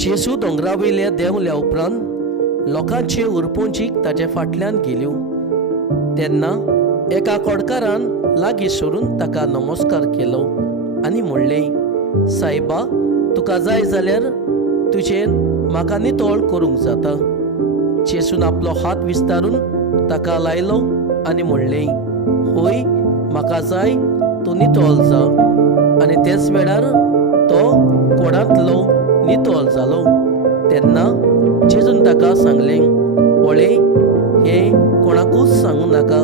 जेसू दोंगरावयल्या देंवल्या उपरांत लोकांचे उरपोंजीक ताचे फाटल्यान गेल्यो तेन्ना एका कोडकारान लागीं सरून ताका नमस्कार केलो आनी म्हणलें, सायबा, तुका जाय जाल्यार तुजें म्हाका नितळ करूंक जाता. जेसून आपलो हात विस्तारून ताका लायलो आनी म्हणलें, होय, म्हाका जाय, तूं नितळ जा. आनी तेच वेळार तो कोडांतलो नितळ जालो. तेन्ना जेजून ताका सांगलें, पळय, हें कोणाकूच सांगू नाका,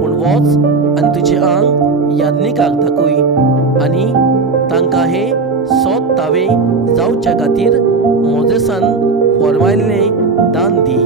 पूण वच आनी तुजें आंग याज्ञिकाक दाखय आनी तांकां हें सोत तावे जावचे खातीर मोजेसान फर्मायल्लें दान दी.